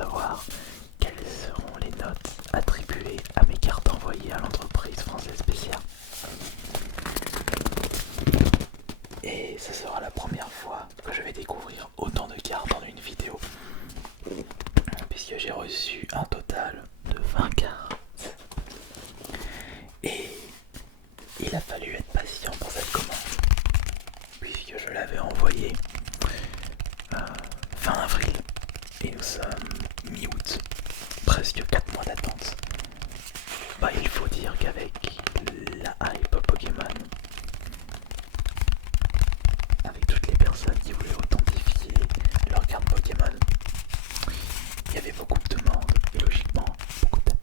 savoir quelles seront les notes attribuées à mes cartes envoyées à l'entreprise française spéciale. Et ce sera la première fois que je vais découvrir autant de cartes en une vidéo, puisque j'ai reçu un total de 20 cartes. Et il a fallu être patient pour cette commande, puisque je l'avais envoyée fin avril. Et nous sommes mi-août, presque 4 mois d'attente. Il faut dire qu'avec la hype Pokémon, avec toutes les personnes qui voulaient authentifier leurs cartes Pokémon, il y avait beaucoup de demandes et logiquement beaucoup d'attentes.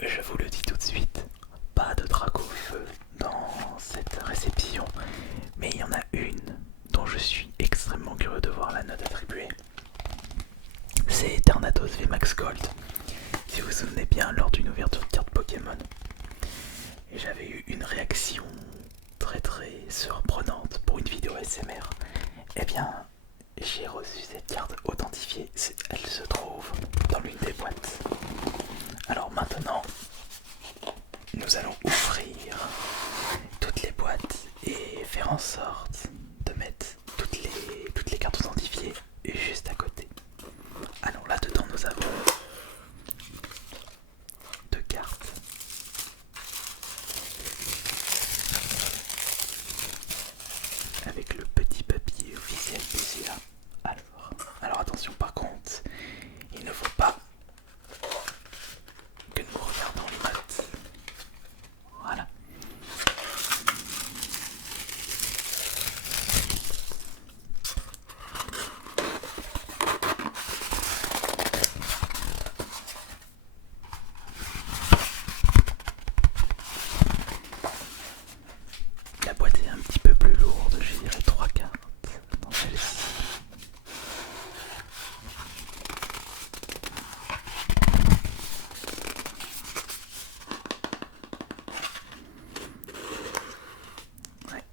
Je vous le dis tout de suite, pas de drac au feu dans cette réception, mais il y en a une dont je suis extrêmement curieux de voir la note attribuée. C'est Eternatus VMAX Gold. Si vous vous souvenez bien, lors d'une ouverture de carte Pokémon, j'avais eu une réaction très surprenante pour une vidéo SMR. Eh bien, j'ai reçu cette carte authentifiée. Elle se trouve dans l'une des boîtes. Alors maintenant, nous allons ouvrir toutes les boîtes et faire en sorte de mettre toutes les cartes authentifiées juste à côté. Alors là-dedans, nous avons 2 cartes. Avec le petit papier officiel PCA. Alors attention, par contre, il ne faut pas que nous regardions les notes. Voilà. La boîte est un petit peu plus lourde, je dirais 3 cartes dans celle-ci. Ouais,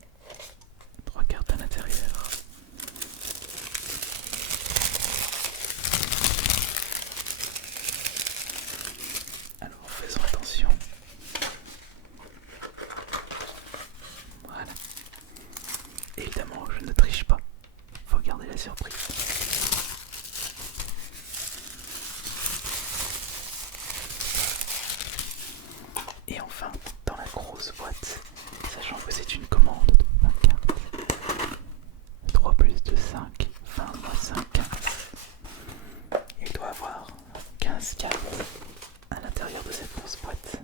3 cartes à l'intérieur. Alors faisons attention. Voilà. Évidemment, je ne triche pas. Faut garder la surprise. Et enfin, dans la grosse boîte, sachant que c'est une commande de 20 cartes, 3 plus 2, 5, 20 moins 5, 15. Il doit avoir 15 cartes à l'intérieur de cette grosse boîte.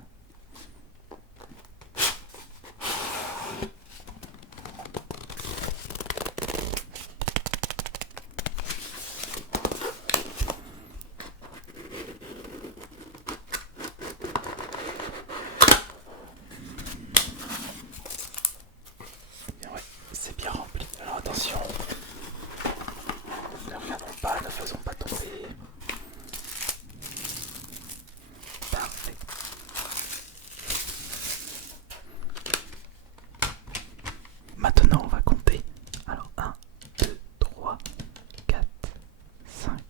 Ouais, c'est bien rempli. Alors attention, ne regardons pas, ne faisons pas tomber. Parfait. Maintenant, on va compter. Alors 1, 2, 3, 4, 5.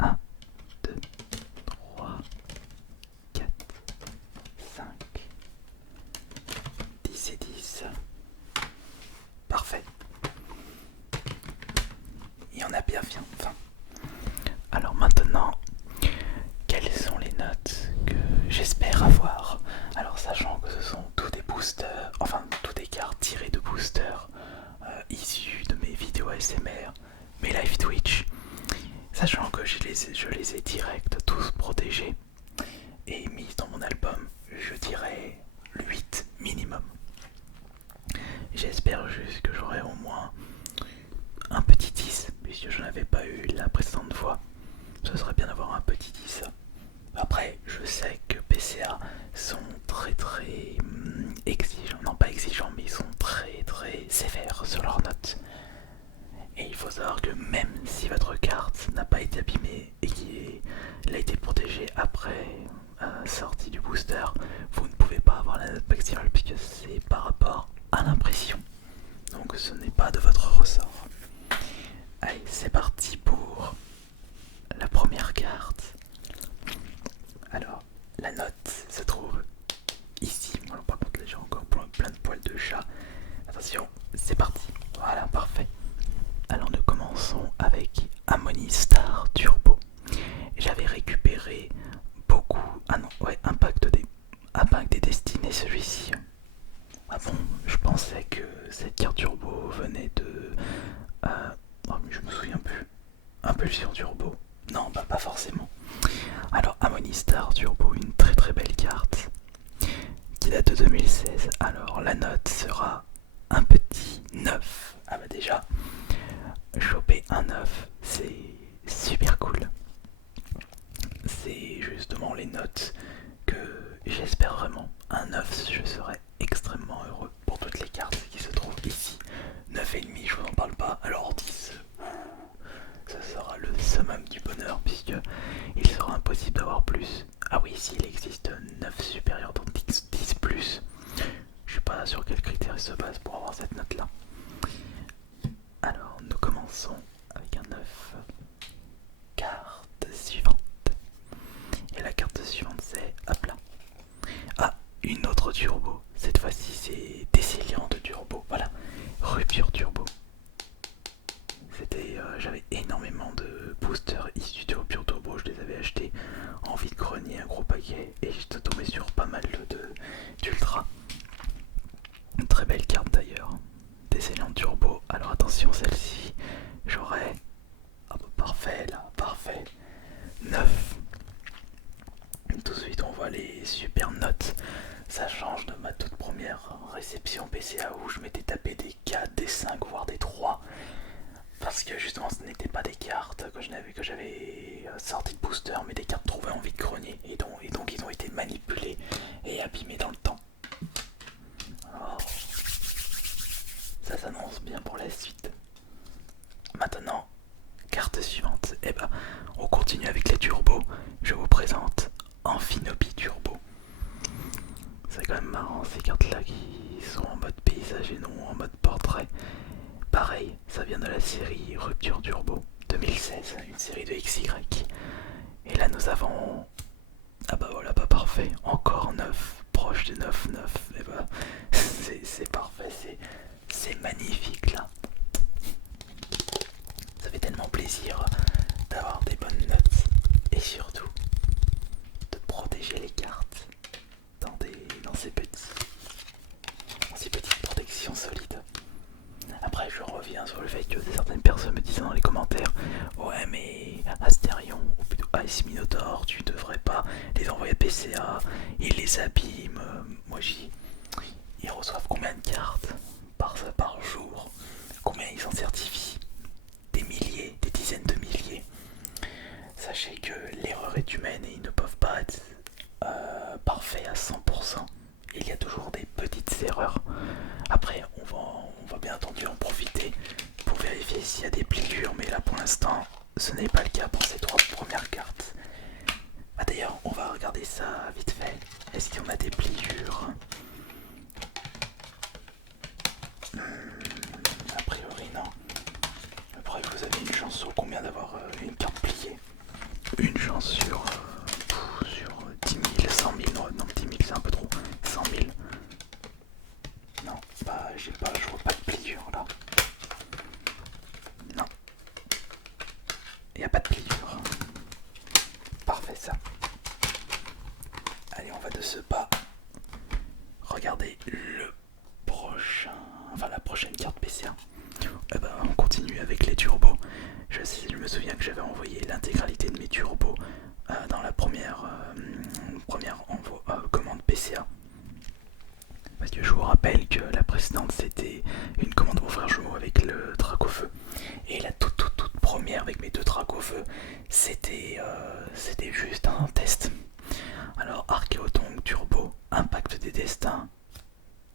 1, 2, 3, 4, 5. 10 et 10. Parfait. Il y en a bien enfin. Alors maintenant, quelles sont les notes que j'espère avoir? Alors sachant que ce sont tous des boosters, enfin tous des cartes tirées de boosters issus de mes vidéos ASMR, mes live Twitch, sachant que je les ai direct tous protégés et mis dans mon album, je dirais 8 minimum. J'espère juste que j'aurai au moins un petit 10, puisque je n'avais pas eu la 2016. Alors la note sera un petit 9. Ah bah déjà, choper un 9, c'est super cool. C'est justement les notes que j'espère vraiment. Un 9, je serais extrêmement heureux pour toutes les cartes qui se trouvent ici. 9,5, je vous en parle pas. Alors 10, ça sera le summum du bonheur puisque il sera impossible d'avoir plus. Ah oui, s'il existe 9 supérieurs dans 10 plus. Je sais pas sur quels critères il se base pour avoir cette note là. Alors nous commençons avec un 9. Carte suivante. Et la carte suivante c'est hop là. Ah, une autre turbo. Cette fois-ci c'est Décéliant de turbo. Voilà, rupture turbo. J'avais énormément de boosters issus de Rupture Turbo, je les avais achetés en vide-grenier, un gros paquet, et j'étais tombé sur pas mal d'ultra. Une très belle carte d'ailleurs, Décéliant Turbo. Alors attention, celle-ci, j'aurais... Ah bah parfait là, parfait. 9. Tout de suite on voit les super notes. Ça change de ma toute première réception PCA où je m'étais tapé des 4, des 5, voire des 3. Parce que justement ce n'étaient pas des cartes que j'avais sorties de booster, mais des cartes trouvées en vide-grenier. Et donc ils ont été manipulés et abîmés dans le temps. Oh, ça s'annonce bien pour la suite. Maintenant, carte suivante. Et ben, on continue avec les turbos. Je vous présente Amphinobie Turbo. C'est quand même marrant ces cartes là qui sont en mode paysage et non en mode portrait. Pareil, ça vient de la série Rupture Turbo 2016, une série de XY. Et là nous avons... Ah bah voilà, pas parfait, encore 9, proche de 9, 9. Et bah c'est parfait, c'est magnifique là. Ça fait tellement plaisir d'avoir des bonnes notes et surtout de protéger les cartes dans ces petites protections solides. Après je reviens sur le fait que certaines personnes me disent dans les commentaires: ouais mais Astérion ou plutôt Ice Minotaur, tu devrais pas les envoyer à PCA, ils les abîment. Moi ils reçoivent combien de cartes par jour? Combien ils en certifient? Des milliers, des dizaines de milliers. Sachez que l'erreur est humaine et ils ne peuvent pas être parfaits à 100%. Il y a toujours des petites erreurs. Après, on va bien entendu en profiter pour vérifier s'il y a des pliures, mais là pour l'instant, ce n'est pas le cas pour ces 3 premières cartes. Ah d'ailleurs, on va regarder ça vite fait. Est-ce qu'il y en a des pliures? A priori non. Après vous avez une chance sur combien d'avoir une carte pliée? Une chance sur 10 000, 100 000, non 10 000 c'est un peu trop, 100 000. Non, bah je vois pas de pliure là. Non. Il n'y a pas de pliure. Parfait ça. Allez, on va de ce pas regarder le prochain, enfin la prochaine carte PCA. Eh ben, on continue avec les turbos. Je me souviens que j'avais envoyé l'intégralité de mes turbos dans la première commande PCA. Parce que je vous rappelle que la précédente c'était une commande mon frère jumeau avec le Dracofeu. Et la toute première avec mes 2 Dracofeu, c'était juste un test. Alors Archéotong Turbo, Impact des Destins.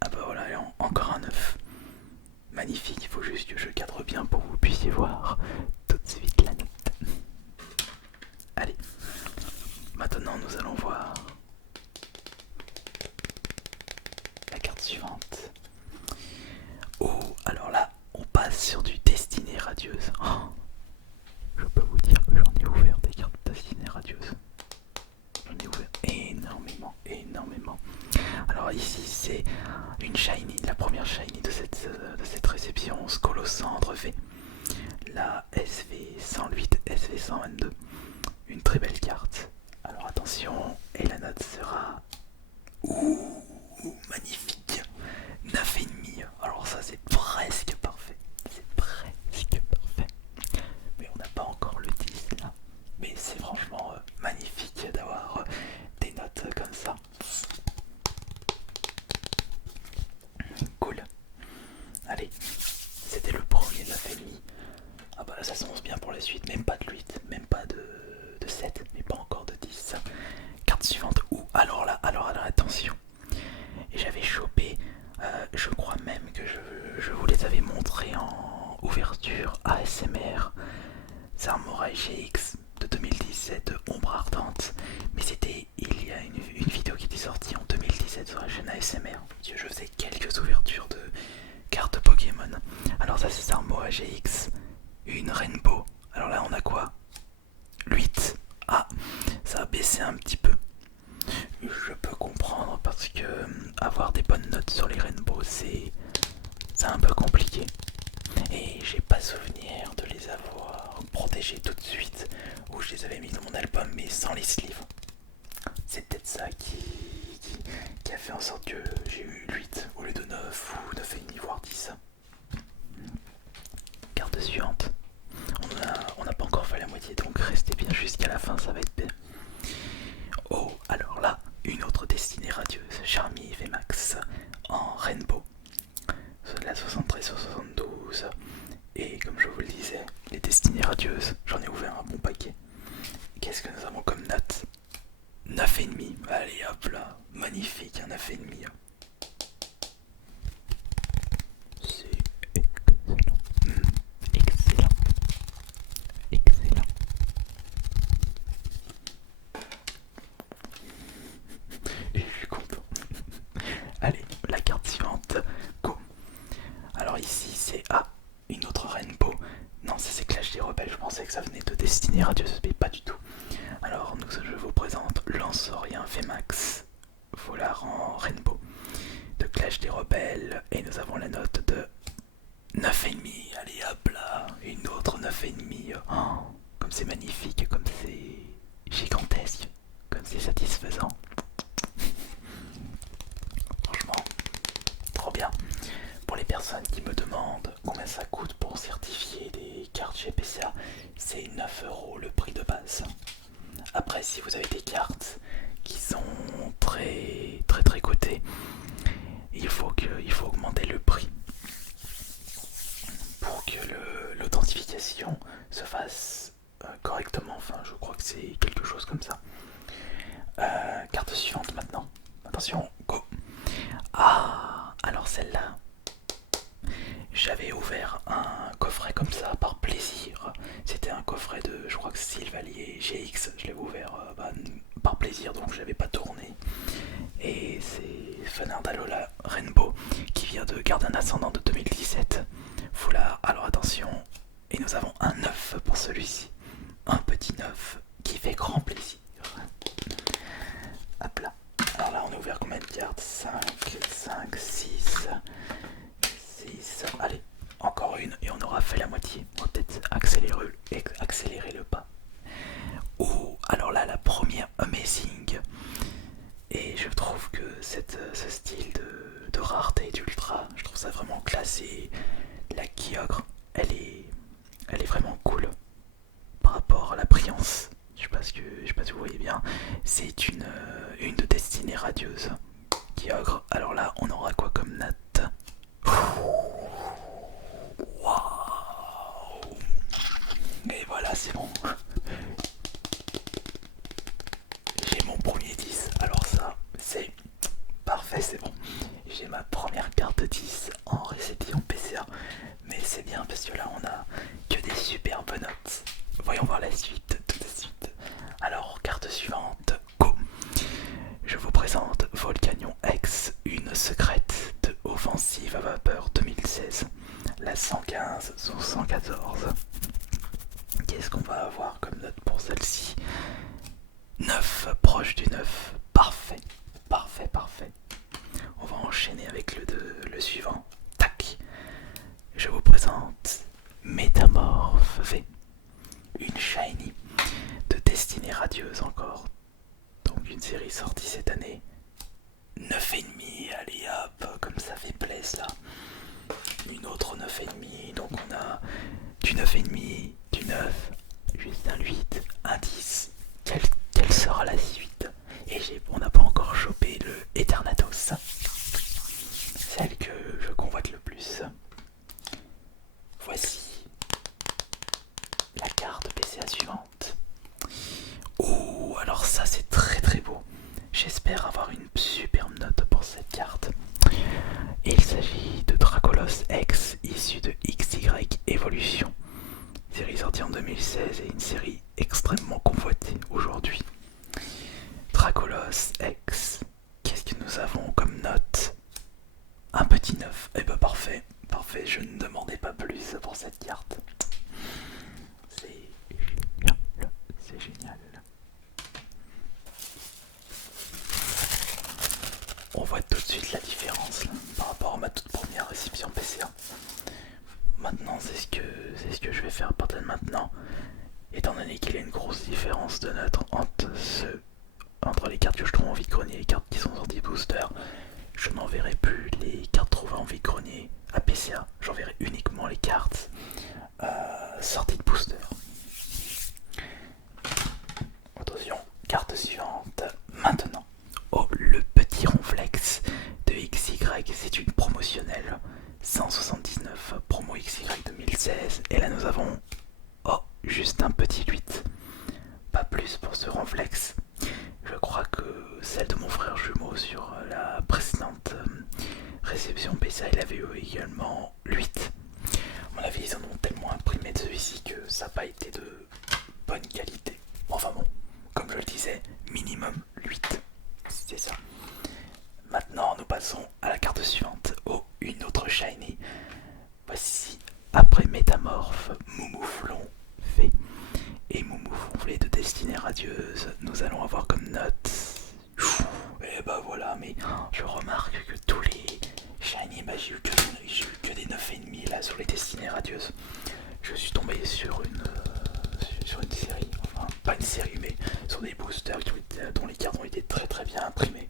Ah bah voilà, encore un 9. Magnifique, il faut juste que je cadre bien pour que vous puissiez voir tout de suite la note. Allez, maintenant nous allons voir la carte suivante. Oh, alors là, on passe sur du Destinée Radieuse. Oh, je peux vous dire que j'en ai ouvert des cartes Destinée Radieuse. J'en ai ouvert énormément. Alors ici c'est une shiny, la première shiny de cette réception, Scolocendre V. La SV108, SV122. Une très belle carte. Alors attention, et la note sera... Ouh, magnifique. 9,5. Alors ça c'est presque parfait. C'est presque parfait. Mais on n'a pas encore le 10 là. Mais c'est franchement magnifique d'avoir des notes comme ça. Alors ça c'est un mot AGX, une Rainbow. Alors là on a quoi? 8. Ah, ça a baissé un petit peu. Je peux comprendre parce que avoir des bonnes notes sur les Rainbows c'est un peu compliqué. Et j'ai pas souvenir de les avoir protégés tout de suite, où je les avais mis dans mon album mais sans les sleeves. C'est peut-être ça qui a fait en sorte que j'ai eu 8 au lieu de 9 ou 9,5 voire 10. Carte suivante. On n'a pas encore fait la moitié, donc restez bien jusqu'à la fin, ça va être bien. Oh, alors là, une autre destinée radieuse, Charmy VMAX en Rainbow. La 73 sur 72. Et comme je vous le disais, les destinées radieuses, j'en ai ouvert un bon paquet. Qu'est-ce que nous avons comme note? 9,5. Allez hop là, magnifique, un 9,5. C'est excellent. Excellent. Excellent. Et je suis content. Allez, la carte suivante. Go. Alors ici c'est une autre Rainbow. Non, ça c'est Clash des Rebelles. Je pensais que ça venait de Destinée Radieuse, mais pas du tout. Alors je vous présente Lansorien VMAX Volard en Rainbow de Clash des Rebelles. Et nous avons la note de 9,5. Allez hop là, une autre 9,5. Oh, comme c'est magnifique, comme c'est gigantesque, comme c'est satisfaisant. Franchement, trop bien. Pour les personnes qui me demandent combien ça coûte pour certifier des cartes chez PCA, c'est 9 € le prix de base. Après, si vous avez des cartes qui sont très cotées, il faut augmenter le prix pour que l'authentification se fasse correctement. Enfin, je crois que c'est quelque chose comme ça. Carte suivante maintenant. Attention, go. Ah, alors celle-là, j'avais ouvert un coffret comme ça par plaisir. C'était un coffret de, je crois que Sylvalier GX. Je l'avais ouvert par plaisir, donc je l'avais pas tourné. Et c'est Fanardalola Rainbow qui vient de Garde un Ascendant de 2017. Foulard, alors attention. Et nous avons un 9 pour celui-ci. Un petit 9 qui fait grand plaisir. Hop là. Alors là on a ouvert combien de cartes? 5, 6. Allez, encore une et on aura fait la moitié. On va peut-être accélérer le pas. Oh, alors là, la première Amazing. Et je trouve que ce style de rareté et d'ultra, je trouve ça vraiment classé. La Kyogre, elle est vraiment cool par rapport à la Brillance. Je sais pas si vous voyez bien. C'est une de destinée radieuse. Kyogre, alors là, on aura quoi comme note? Waouh! Et voilà, c'est bon. J'ai mon premier 10. Alors ça, c'est parfait, c'est bon. J'ai ma première carte 10 en réception PCA. Mais c'est bien parce que là, on a que des superbes notes. Voyons voir la suite tout de suite. Alors, carte suivante, go! Je vous présente Volcanion X, une secrète de offensive à vapeur 2016. La 115 sur 114. Qu'est-ce qu'on va avoir comme note pour celle-ci? 9, proche du 9. Parfait, parfait, parfait. On va enchaîner avec le suivant. Tac. Je vous présente Métamorphe V. Une shiny de destinée radieuse encore. Donc une série sortie cette année. 9,5, allez hop, comme ça fait plaisir là. Une autre 9,5, donc on a du 9,5, du 9, juste un 8, un 10. Quelle sera la suite? Et on n'a pas encore chopé le Eternatus, celle que je convoite le plus. Voici la carte PCA suivante. Oh, alors ça c'est très beau. J'espère avoir une superbe note pour cette carte. Il s'agit de Dracolos X, issu de XY Evolution. Série sortie en 2016 et une série extrêmement convoitée aujourd'hui. Dracolos X, qu'est-ce que nous avons comme note? Un petit 9, et bah parfait, parfait, je ne demandais pas plus pour cette carte. C'est génial, c'est génial. On voit tout de suite la différence là, par rapport à ma toute première réception PCA. Maintenant, c'est ce que je vais faire à partir de maintenant. Étant donné qu'il y a une grosse différence de notes entre les cartes que je trouve en vide-grenier et les cartes qui sont sorties booster, je n'enverrai plus les cartes trouvées en vide-grenier à PCA. J'enverrai uniquement les cartes sorties de booster. Attention, carte suivante. Maintenant, oh, le petit ronflex de XY, c'est une promotionnelle 179 promo XY 2016. Et là nous avons, oh, juste un petit 8. Pas plus pour ce ronflex. Je crois que celle de mon frère jumeau sur la précédente réception PCA, il avait eu également 8. À mon avis, ils en ont tellement imprimé de celui-ci que ça n'a pas été de bonne qualité. Enfin bon, comme je le disais, minimum 8. C'est ça. Maintenant, nous passons à la carte suivante. Oh, une autre shiny. Voici, après Métamorphe, Moumouflon fait et Moumouflonflé de Destinée Radieuse, nous allons avoir comme note. Et bah voilà, mais je remarque que tous les shiny, bah j'ai eu que des 9,5 là sur les Destinées Radieuses. Je suis tombé sur une série, enfin pas une série, mais sur des boosters dont les cartes ont été très très bien imprimées.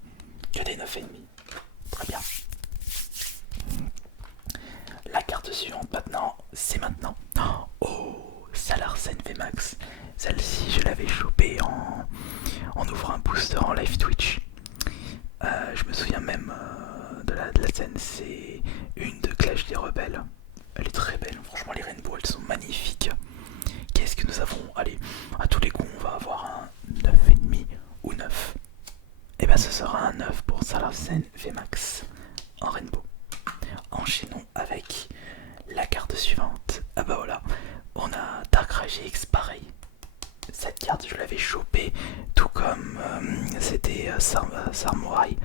Que des 9,5. Très bien. La carte suivante maintenant, c'est maintenant. Oh, Salarsen VMAX. Celle-ci, je l'avais chopée en ouvrant un booster en live Twitch. Je me souviens même de la scène, c'est une de Clash des Rebelles. Elle est très belle, franchement les rainbows elles sont magnifiques. Qu'est-ce que nous avons? Allez, à tous les coups on va avoir un 9,5 ou 9. Et ben ce sera un 9 pour Salarsen VMAX en rainbow. Enchaînons avec la carte suivante. Ah bah voilà, on a Dark Rage X pareil. Cette carte je l'avais chopée tout comme c'était Samurai.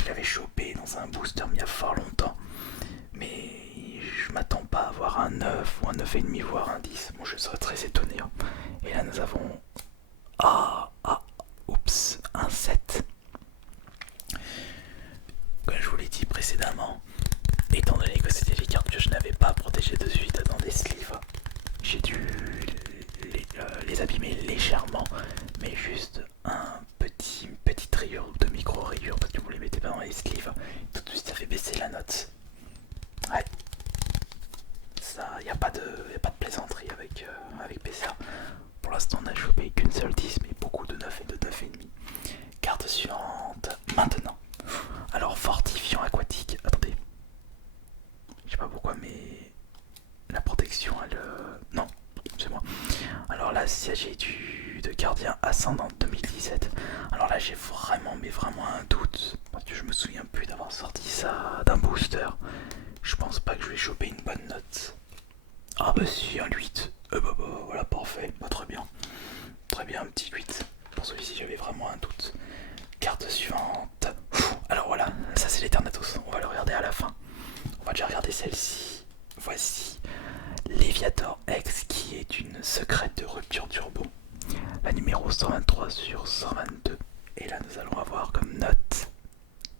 Je l'avais chopée dans un booster il y a fort longtemps. Mais je m'attends pas à avoir un 9 ou un 9,5 voire un 10. Bon je serais très étonné. Hein. Et là nous avons... oups, un 7. Comme je vous l'ai dit précédemment, étant donné que c'était les cartes que je n'avais pas protégées de suite dans des sleeves, j'ai dû les abîmer légèrement, mais juste une petite rayure ou de micro-rayure parce que vous les mettez pas dans les sleeves, tout de suite ça fait baisser la note. Ouais, ça, y a pas de plaisanterie avec PCA. Pour l'instant on a chopé qu'une seule 10, mais beaucoup de 9 et de 9,5. Carte suivante, maintenant. Alors fortifiant aquatique, attendez. Je sais pas pourquoi mais la protection elle... Non, c'est moi. Alors là il s'agit de gardien ascendant 2017. Alors là j'ai vraiment un doute. Parce que je me souviens plus d'avoir sorti ça d'un booster. Je pense pas que je vais choper une bonne note. Ah bah si, un 8. Bah voilà, parfait, bah, très bien. Très bien, un petit 8. Pour celui-ci j'avais vraiment un doute. Carte suivante. Alors voilà, ça c'est l'Eternatus, on va le regarder à la fin. On va déjà regarder celle-ci. Voici Léviator X qui est une secrète de rupture turbo. La numéro 123 sur 122. Et là nous allons avoir comme note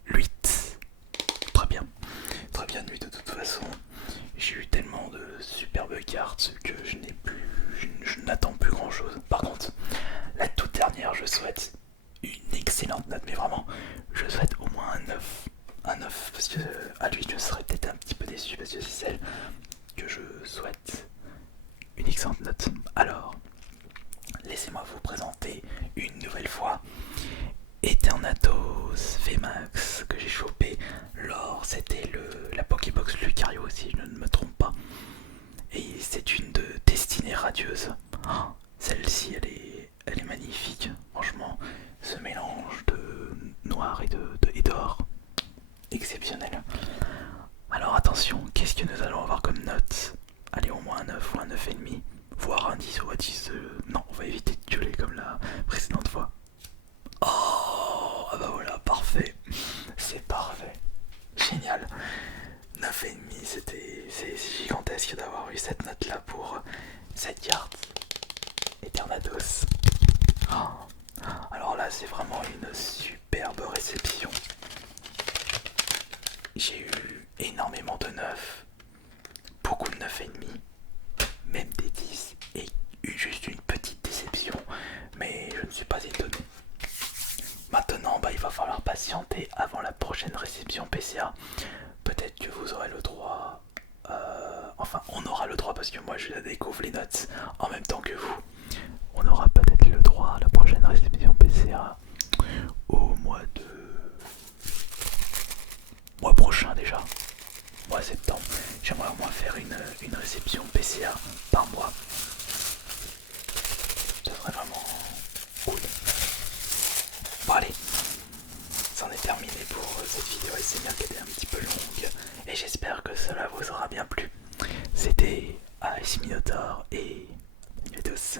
8. Très bien 8 de toute façon. J'ai eu tellement de superbes cartes que je n'attends plus grand chose. Par contre, la toute dernière, je souhaite une excellente note, mais vraiment, je souhaite au moins un 9. Un 9, parce que à lui, je serais peut-être un petit peu déçu, parce que c'est celle que je souhaite une excellente note. Alors, laissez-moi vous présenter une nouvelle fois Eternatus VMAX que j'ai chopé lors, c'était la Pokébox Lucario si je ne me trompe pas. Et c'est une de Destinée Radieuse. Oh, celle-ci elle est magnifique, franchement, ce mélange de noir et d'or, exceptionnel. Alors attention, qu'est-ce que nous allons avoir comme note? Allez, au moins un 9 ou un 9,5, voire un 10 ou un 10. Non, on va éviter de gueuler comme la précédente fois. Oh, ah bah voilà, parfait. C'est parfait. Génial. 9,5, c'est gigantesque d'avoir eu cette note là pour cette carte Eternatus. Oh. Alors là c'est vraiment une superbe réception. J'ai eu énormément de 9, beaucoup de 9,5, même des 10 et juste une petite déception, mais je ne suis pas étonné. Maintenant il va falloir patienter avant la prochaine réception PCA. Peut-être que vous aurez le droit, enfin on aura le droit parce que moi je la découvre les notes en même temps que vous. On aura peut-être le droit à la prochaine réception PCA au mois prochain déjà, mois septembre. J'aimerais au moins faire une réception PCA par mois. Ça serait vraiment cool. Bon allez, c'en est terminé pour cette vidéo SMR qui était un petit peu longue et j'espère que cela vous aura bien plu. C'était AS Minotaur et à tous.